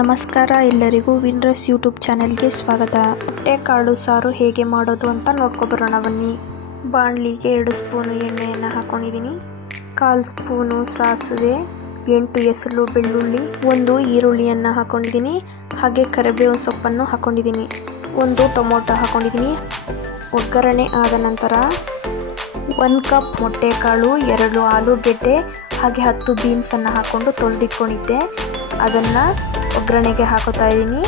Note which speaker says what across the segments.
Speaker 1: ನಮಸ್ಕಾರ, ಎಲ್ಲರಿಗೂ ವಿನ್ರಸ್ ಯೂಟ್ಯೂಬ್ ಚಾನೆಲ್ಗೆ ಸ್ವಾಗತ. ಕಾಳು ಸಾರು ಹೇಗೆ ಮಾಡೋದು ಅಂತ ನೋಡ್ಕೊಬರೋಣ ಬನ್ನಿ. ಬಾಣಲಿಗೆ ಎರಡು ಸ್ಪೂನು ಎಣ್ಣೆಯನ್ನು ಹಾಕೊಂಡಿದ್ದೀನಿ. ಕಾಲು ಸ್ಪೂನು ಸಾಸಿವೆ, ಎಂಟು ಹೆಸರು ಬೆಳ್ಳುಳ್ಳಿ, ಒಂದು ಈರುಳ್ಳಿಯನ್ನು ಹಾಕೊಂಡಿದ್ದೀನಿ. ಹಾಗೆ ಕರಿಬೇವು ಸೊಪ್ಪನ್ನು ಹಾಕೊಂಡಿದ್ದೀನಿ. ಒಂದು ಟೊಮೊಟೊ ಹಾಕೊಂಡಿದ್ದೀನಿ. ಒಗ್ಗರಣೆ ಆದ ನಂತರ ಒಂದು ಕಪ್ ಮೊಟ್ಟೆ ಕಾಳು, ಎರಡು ಆಲೂಗೆಡ್ಡೆ, ಹಾಗೆ ಹತ್ತು ಬೀನ್ಸನ್ನು ಹಾಕ್ಕೊಂಡು ತೊಳೆದಿಟ್ಕೊಂಡಿದ್ದೆ. ಅದನ್ನು ಒಗ್ಗರಣೆಗೆ ಹಾಕೋತಾ ಇದ್ದೀನಿ.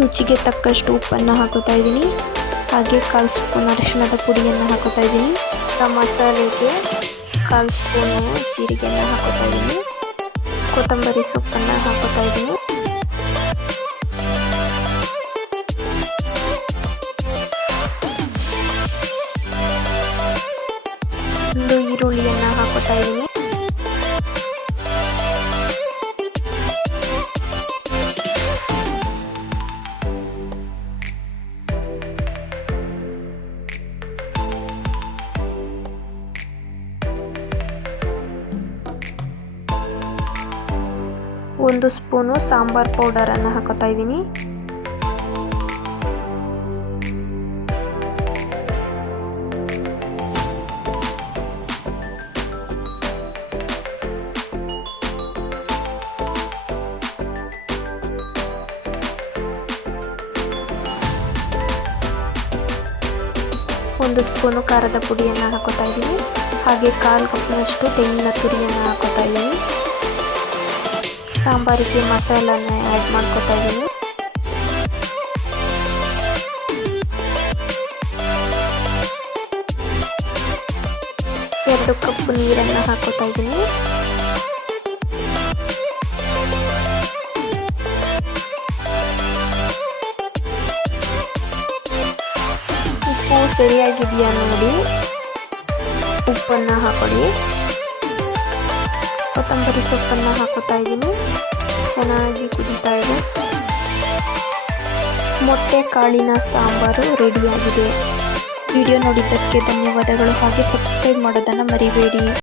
Speaker 1: ರುಚಿಗೆ ತಕ್ಕಷ್ಟು ಉಪ್ಪನ್ನು ಹಾಕೋತಾ ಇದ್ದೀನಿ. ಹಾಗೆ ಕಾಲು ಸ್ಪೂನ್ ಅರಿಶಿಣದ ಪುಡಿಯನ್ನು ಹಾಕೋತಾ ಇದ್ದೀನಿ. ಆ ಮಸಾಲೆಗೆ ಕಾಲು ಸ್ಪೂನು ಜೀರಿಗೆಯನ್ನು ಹಾಕೋತಾ ಇದ್ದೀನಿ. ಕೊತ್ತಂಬರಿ ಸೊಪ್ಪನ್ನು ಹಾಕೋತಾ ಇದ್ದೀನಿ. ಒಂದು ಈರುಳ್ಳಿಯನ್ನು ಹಾಕೋತಾ ಇದ್ದೀನಿ. ಒಂದು ಸ್ಪೂನು ಸಾಂಬಾರ್ ಪೌಡರನ್ನು ಹಾಕೋತಾ ಇದ್ದೀನಿ. ಒಂದು ಸ್ಪೂನು ಖಾರದ ಪುಡಿಯನ್ನು ಹಾಕೋತಾ ಇದ್ದೀನಿ. ಹಾಗೆ ಕಾಲು ಕಪ್ನಷ್ಟು ತೆಂಗಿನ ತುರಿಯನ್ನು ಹಾಕೋತಾ ಇದ್ದೀನಿ. ಸಾಂಬಾರಿಗೆ ಮಸಾಲನ್ನ ಆ್ಯಡ್ ಮಾಡ್ಕೊತಾ ಇದ್ದೀನಿ ಎರಡು ಕಪ್ ನೀರನ್ನು ಹಾಕೋತಾ ಇದ್ದೀನಿ ಉಪ್ಪು ಸರಿಯಾಗಿದೆಯಾ ನೋಡಿ. ಉಪ್ಪನ್ನು ಹಾಕೊಳ್ಳಿ. ಕೊತ್ತಂಬರಿ ಸೊಪ್ಪನ್ನು ಹಾಕೋತಾ ಇದ್ದೀನಿ. ಚೆನ್ನಾಗಿ ಕುದೀತಾ ಇದೆ. ಮೊಟ್ಟೆ, ಕಾಳಿನ ಸಾಂಬಾರು ರೆಡಿಯಾಗಿದೆ ವಿಡಿಯೋ ನೋಡಿದ್ದಕ್ಕೆ ಧನ್ಯವಾದಗಳು. ಹಾಗೆ ಸಬ್ಸ್ಕ್ರೈಬ್ ಮಾಡೋದನ್ನು ಮರಿಬೇಡಿ.